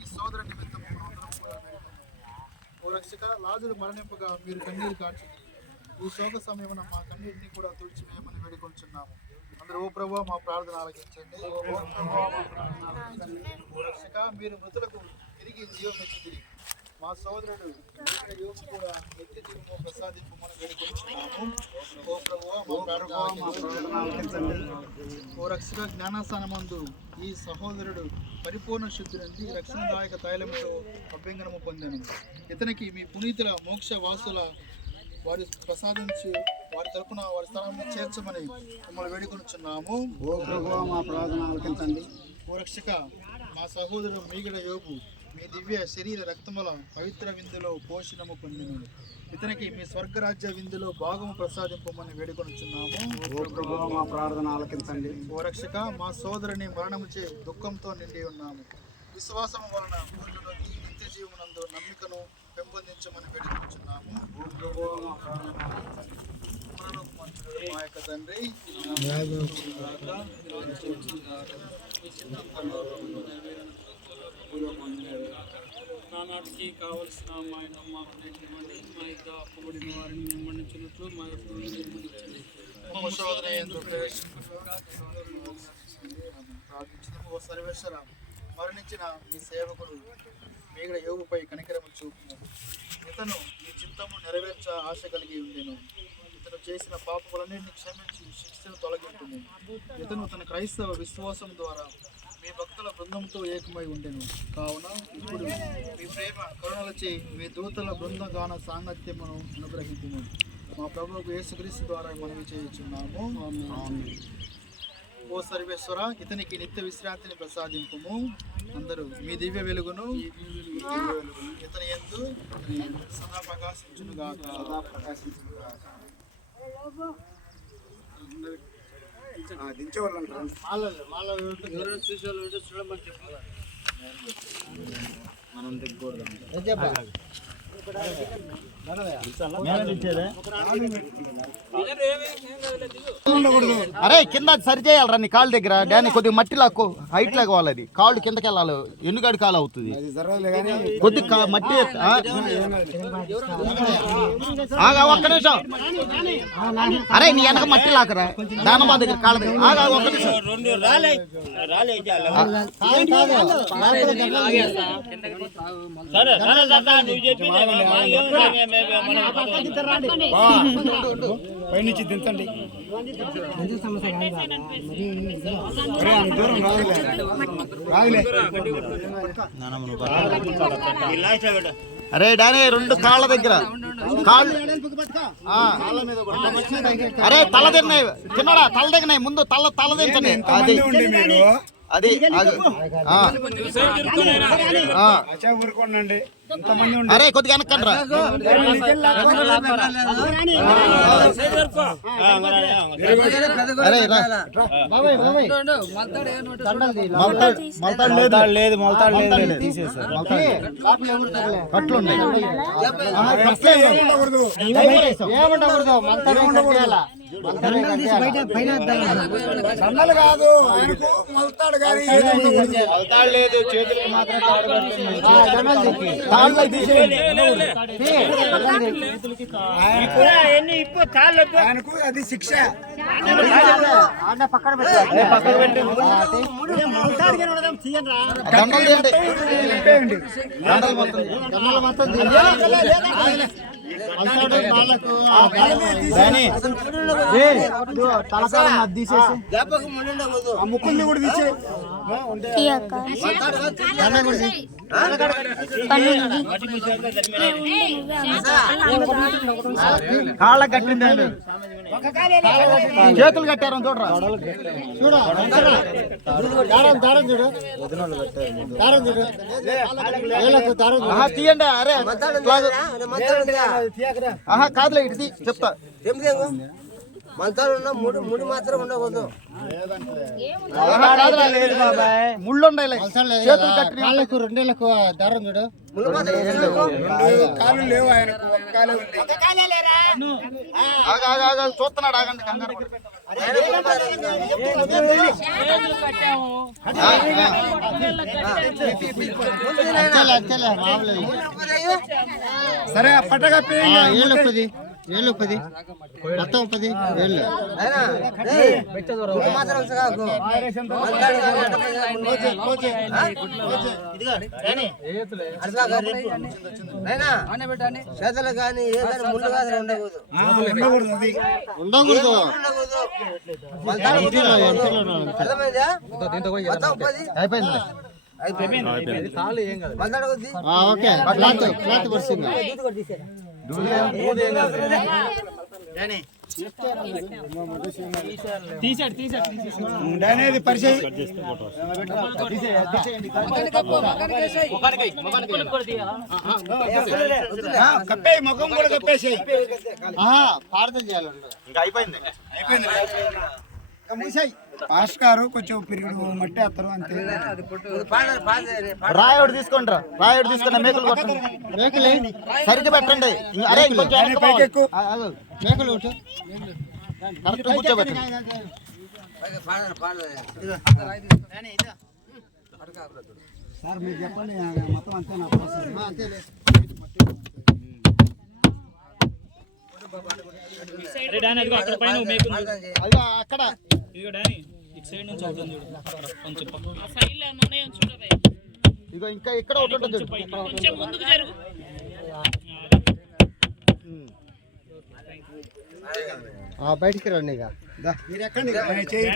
ఈ సోదర నిమిత్తం ఓ రక్షక లాజరు మరణింపగా మీరు కన్నీరు కార్చింది. ఈ శోక సమయమున మా కన్నీటిని కూడా తుడిచివేయమని వేడుకొంచున్నాము. అందరూ ఓ ప్రభువా మా ప్రార్థన ఆలకించండి. ఓ రక్షక మీరు మృతులకు తిరిగి జీవం ఇచ్చింది. మా సోదరుడు యోగు కూడా నిత్య జీవము ప్రసాదింపమని వేడుకొంచున్నాము. ఓ ప్రభువా మా ప్రార్థన ఆలకించండి. ఓ రక్షక జ్ఞానస్థానమందు ఈ సహోదరుడు పరిపూర్ణ శుద్ధి నుండి రక్షణదాయక తైలముతో అభ్యంగనము పొందాను. ఇతనికి మీ పునీతుల మోక్ష వాసుల వారి ప్రసాదించి వారి తరపున వారి స్థానంలో చేర్చమని మమ్మల్ని వేడుకొనుచున్నాము. ఓ ప్రభువా మా ప్రార్థన ఆలకించండి. ఓ రక్షక మా సహోదరుడు మీగడ యోగు మీ దివ్య శరీర రక్తముల పవిత్ర విందులో పోషణము పొందిన ఇతనికి మీ స్వర్గరాజ్య విందులో భాగము ప్రసాదింపమని వేడుకొనుచున్నాము. ఓ ప్రభువా మా ప్రార్థన ఆలకించండి. ఓ రక్షక మా సోదరుని మరణముచే దుఃఖంతో నిండి ఉన్నాము. విశ్వాసం వలన పూర్ణులకి నిత్య జీవనందు నమ్మికను పెంపొందించమని వేడుకొనుచున్నాము. ఓ ప్రభువా మా ప్రార్థన ఆలకించండి. మా యొక్క తండ్రి నానాటికి కావలసిన మా అన్నింటిని మా యొక్క అప్పబడిన వారిని నిర్మణించినట్లు మా యొక్క నిర్మణించండి. సర్వేశ్వర మరణించిన మీ సేవకుడు మీగడ యోగుపై కనికరము చూపుము. ఇతను ఈ చిత్తము నెరవేర్చ ఆశ కలిగి ఉండెను. ఇతను చేసిన పాపములన్నింటినీ క్షమించి శిక్షను తొలగింపుము. ఇతను తన క్రైస్తవ విశ్వాసం ద్వారా మీ భక్తుల బృందంతో ఏకమై ఉండెను. కావున ఇప్పుడు మీ ప్రేమ కరుణలచే మీ దూతల బృందగాన సాంగత్యమును అనుగ్రహించుము. మా ప్రభువుకు యేసుక్రీస్తు ద్వారా మనవి చేయుచున్నాము. ఓ సర్వేశ్వర ఇతనికి నిత్య విశ్రాంతిని ప్రసాదింపుము. అందరూ మీ దివ్య వెలుగును ఇతని యందు సదా ప్రకాశించునుగాక. మనం దిగకూడదు. అరే కింద సరి చేయాలరా నీ కాళ్ళ దగ్గర డానీ కొద్దిగా మట్టి లాక్కో హైట్ లాగా వాళ్ళది కాళ్ళు కిందకి వెళ్ళాలి. ఎన్నుగాడి కాలు అవుతుంది కొద్దిగా మట్టి. ఆగా ఒక్క నిమిషం. అరే నీ వెనక మట్టి లాకరా దానమా దగ్గర కాళ్ళ దగ్గర. ఆగా ఒక్క నిమిషం. పైనుంచి దించండి. అరే డానీ రెండు కాళ్ళ దగ్గర కాళ్ళు. అరే తల తిన్నాయి చిన్నడా తల దగ్గర ముందు తల దించండి. అది అరే కొద్దిగా వెనక్కండ్రా. అరే లేదు కట్లుండే కాదు లేదు చేతులకు మాత్రం ఆయనకు అది శిక్ష. పక్కన పెట్టి ముక్కుల్ని కూడా తీసే కాళ్ళ కట్టిందండి చేతులు కట్టారు చూడరా. తీయండి. అరే కాదులే ఇటు చెప్తా. ముడి మాత్రం ఉండకూడదు. ముళ్ళు ఉండాలి చేతులు కట్టి రెండేళ్ళకు దారం చూడు. కాళ్ళు లేవు ఆయనకు, ఒక కాలే ఉంది. చూస్తున్నాడు ఆగండి కంగారు. సరే పట్టగా ఏళ్ళు 10 మొత్తం 10 ఏళ్ళు చేతలు కానీ ఏదైనా ముందు కాదు ఉండకూడదు. అర్థమైందా? ఓకే క్లాత్ పరిస్థితి అనేది పరిచయం కప్పేయి, ముఖం కూడా కప్పేసి ప్రార్థన చేయాలి. ఇంకా అయిపోయింది. పాస్ గారు కొంచెం పెరుగుడు మట్టి వేస్తారు అంతే. రాయుడు తీసుకోండి రాయుడు తీసుకున్న మేకలు కొట్టండి, సరిగ్గా పెట్టండి. అరే కొంచెం పైకి ఎక్కువ. మేకలు కరెక్ట్ కూర్చోబెట్టండి. సార్ మీరు చెప్పండి మొత్తం అంతే నా అంతే. అక్కడ ఇగో ఇంకా ఇక్కడ ఒకటి ఉంటుంది. బయటికి రండి. ఇక మీరు ఎక్కండి, చేయి.